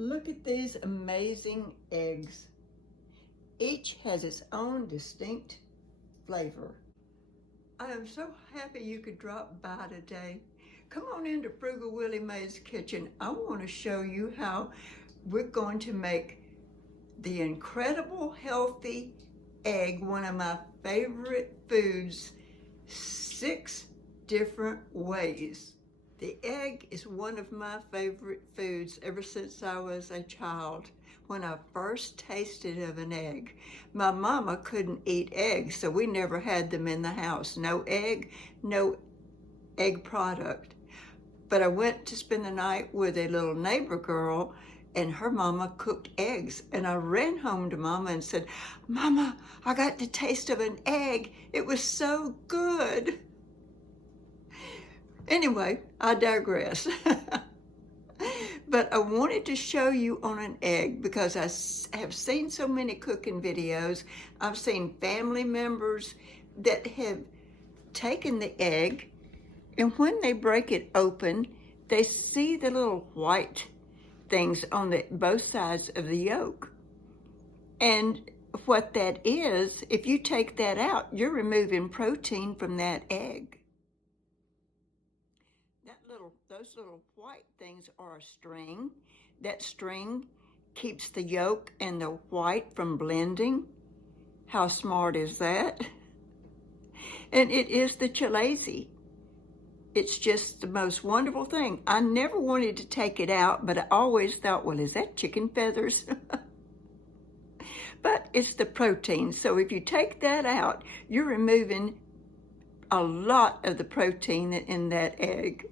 Look at these amazing eggs. Each has its own distinct flavor. I am so happy you could drop by today. Come on into Frugal Willie Mae's kitchen. I want to show you how we're going to make the incredible healthy egg, one of my favorite foods, 6 different ways. The egg is one of my favorite foods ever since I was a child. When I first tasted of an egg, my mama couldn't eat eggs, so we never had them in the house. No egg product. But I went to spend the night with a little neighbor girl, and her mama cooked eggs. And I ran home to mama and said, "Mama, I got the taste of an egg. It was so good." Anyway, I digress. But I wanted to show you on an egg because I have seen so many cooking videos. I've seen family members that have taken the egg, and when they break it open, they see the little white things on both sides of the yolk. And what that is, if you take that out, you're removing protein from that egg. Those little white things are a string. That string keeps the yolk and the white from blending. How smart is that? And it is the chalazi. It's just the most wonderful thing. I never wanted to take it out, but I always thought, well, is that chicken feathers? But it's the protein. So if you take that out, you're removing a lot of the protein in that egg.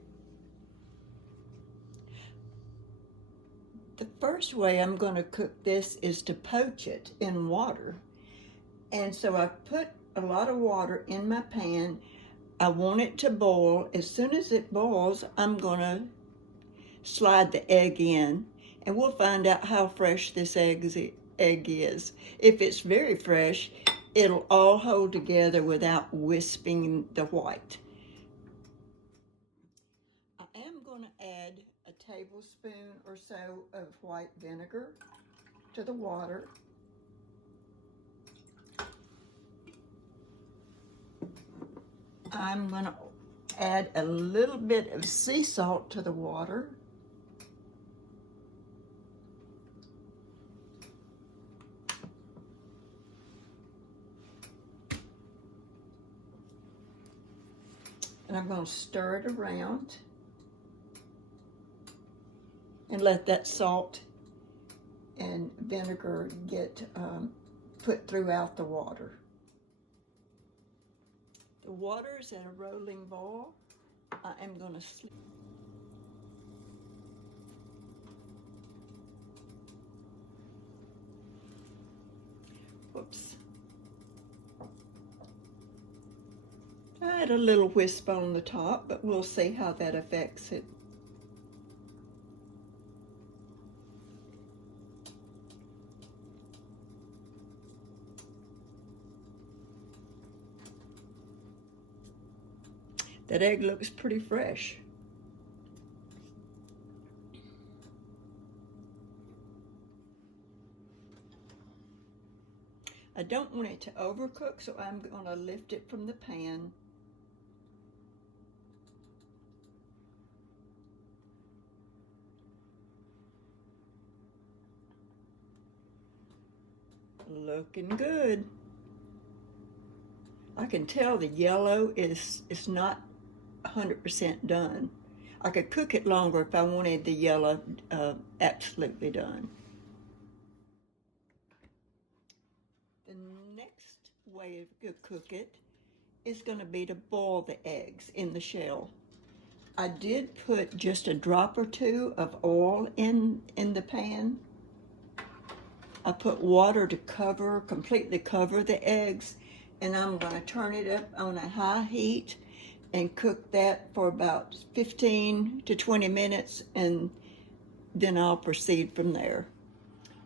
The first way I'm going to cook this is to poach it in water. And so I put a lot of water in my pan. I want it to boil. As soon as it boils, I'm going to slide the egg in, and we'll find out how fresh this egg is. If it's very fresh, it'll all hold together without wisping the white. I am going to add a tablespoon or so of white vinegar to the water. I'm going to add a little bit of sea salt to the water. And I'm going to stir it around and let that salt and vinegar get put throughout the water. The water is at a rolling boil. I am going to add a little wisp on the top, but we'll see how that affects it. That egg looks pretty fresh. I don't want it to overcook, so I'm going to lift it from the pan. Looking good. I can tell the yellow is not 100% done. I could cook it longer if I wanted the yellow absolutely done. The next way to cook it is going to be to boil the eggs in the shell. I did put just a drop or two of oil in the pan. I put water to completely cover the eggs, and I'm going to turn it up on a high heat and cook that for about 15 to 20 minutes, and then I'll proceed from there.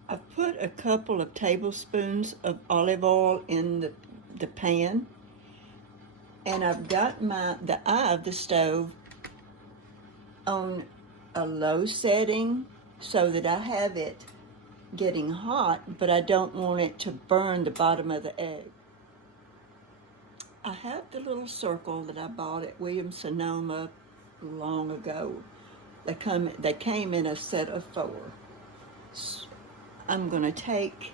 I've put a couple of tablespoons of olive oil in the pan, and I've got the eye of the stove on a low setting. so that I have it getting hot, but I don't want it to burn the bottom of the egg. I have the little circle that I bought at Williams-Sonoma long ago. They came in a set of 4. So I'm going to take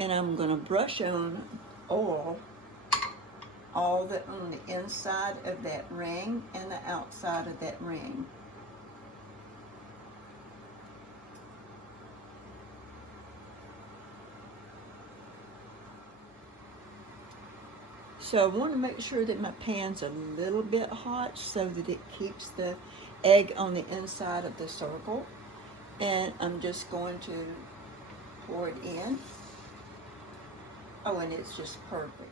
and I'm going to brush on oil all on the inside of that ring and the outside of that ring. So I want to make sure that my pan's a little bit hot so that it keeps the egg on the inside of the circle. And I'm just going to pour it in. Oh, and it's just perfect.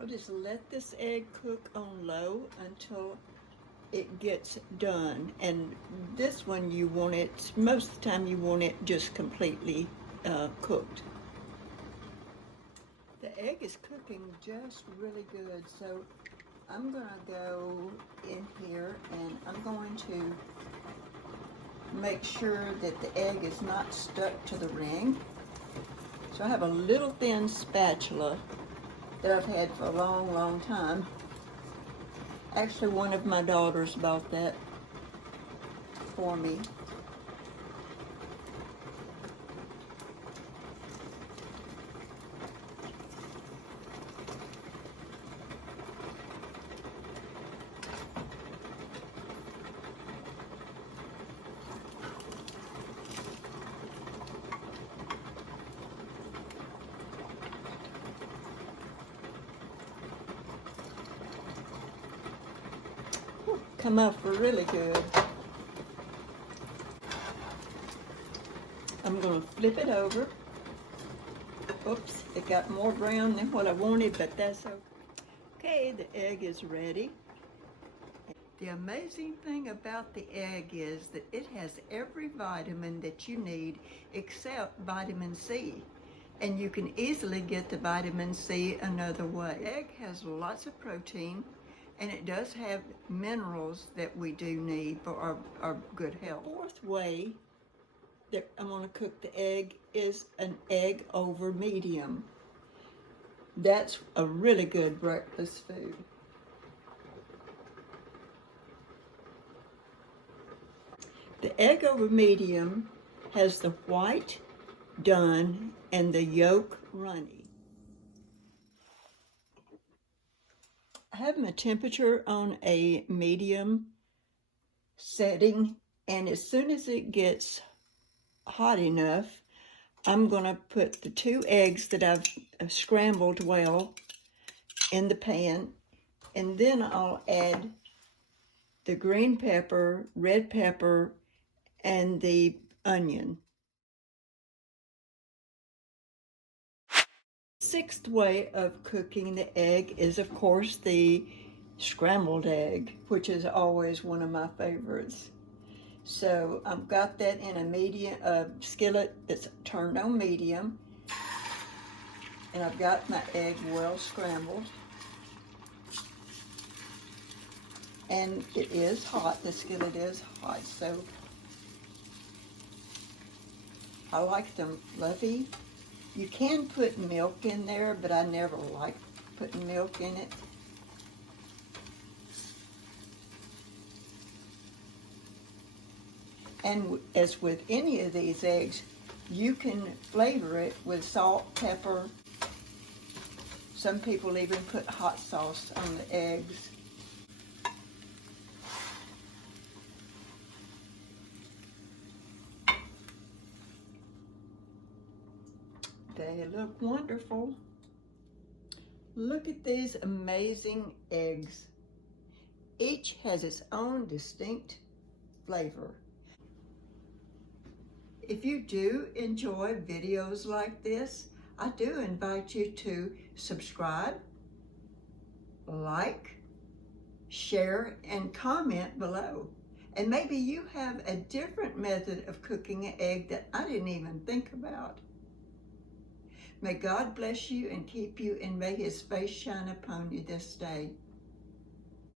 I'll just let this egg cook on low until it gets done. And this one you want it, most of the time you want it just completely cooked. The egg is cooking just really good, so I'm gonna go in here and I'm going to make sure that the egg is not stuck to the ring. So I have a little thin spatula that I've had for a long, long time. Actually, one of my daughters bought that for me. Come up really good. I'm going to flip it over. Oops, it got more brown than what I wanted, but that's okay. Okay, the egg is ready. The amazing thing about the egg is that it has every vitamin that you need except vitamin C. And you can easily get the vitamin C another way. The egg has lots of protein, and it does have minerals that we do need for our good health. The fourth way that I'm gonna cook the egg is an egg over medium. That's a really good breakfast food. The egg over medium has the white done and the yolk runny. I have my temperature on a medium setting, and as soon as it gets hot enough, I'm going to put the 2 eggs that I've scrambled well in the pan, and then I'll add the green pepper, red pepper, and the onion. 6th way of cooking the egg is, of course, the scrambled egg, which is always one of my favorites. So I've got that in a medium skillet that's turned on medium, and I've got my egg well scrambled. And it is hot, the skillet is hot, so I like them fluffy. You can put milk in there, but I never like putting milk in it. And as with any of these eggs, you can flavor it with salt, pepper. Some people even put hot sauce on the eggs. They look wonderful. Look at these amazing eggs. Each has its own distinct flavor. If you do enjoy videos like this, I do invite you to subscribe, like, share, and comment below. And maybe you have a different method of cooking an egg that I didn't even think about. May God bless you and keep you, and may His face shine upon you this day.